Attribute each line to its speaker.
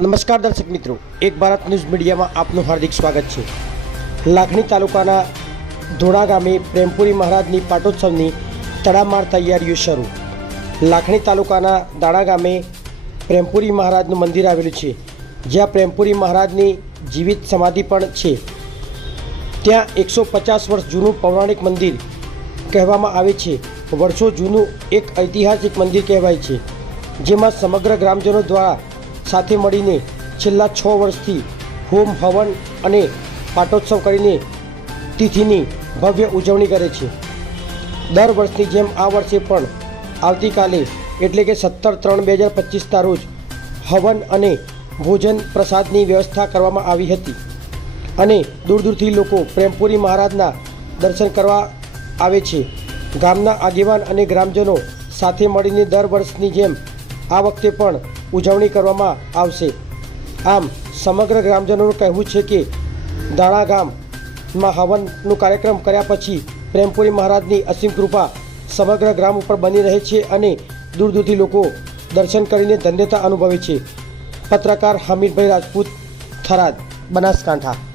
Speaker 1: નમસ્કાર દર્શક મિત્રો, એક ભારત ન્યૂઝ મીડિયામાં આપનું હાર્દિક સ્વાગત છે. લાખણી તાલુકાના ધોળા ગામે પ્રેમપુરી મહારાજની પાટોત્સવની તડામાર તૈયારીઓ શરૂ. લાખણી તાલુકાના દાણા ગામે પ્રેમપુરી મહારાજનું મંદિર આવેલું છે, જ્યાં પ્રેમપુરી મહારાજની જીવિત સમાધિ પણ છે. ત્યાં એકસો પચાસ વર્ષ જૂનું પૌરાણિક મંદિર કહેવામાં આવે છે. વર્ષો જૂનું એક ઐતિહાસિક મંદિર કહેવાય છે, જેમાં સમગ્ર ગ્રામજનો દ્વારા સાથે મળીને છેલ્લા છ વર્ષથી હોમ હવન અને પાટોત્સવ કરીને તિથિની ભવ્ય ઉજવણી કરે છે. દર વર્ષની જેમ આ વર્ષે પણ આવતીકાલે એટલે કે સત્તર ત્રણ બે હજાર પચીસના રોજ હવન અને ભોજન પ્રસાદની વ્યવસ્થા કરવામાં આવી હતી અને દૂર દૂરથી લોકો પ્રેમપુરી મહારાજના દર્શન કરવા આવે છે. ગામના આગેવાન અને ગ્રામજનો સાથે મળીને દર વર્ષની જેમ આ વખતે પણ ઉજવણી કરવામાં આવશે. આમ, સમગ્ર ગ્રામજનોનું કહેવું છે કે દાણા ગામમાં હવનનું કાર્યક્રમ કર્યા પછી પ્રેમપુરી મહારાજની અસીમ કૃપા સમગ્ર ગ્રામ ઉપર બની રહે છે અને દૂર દૂરથી લોકો દર્શન કરીને ધન્યતા અનુભવે છે. પત્રકાર હમીરભાઈ રાજપૂત થરાદ, બનાસકાંઠા.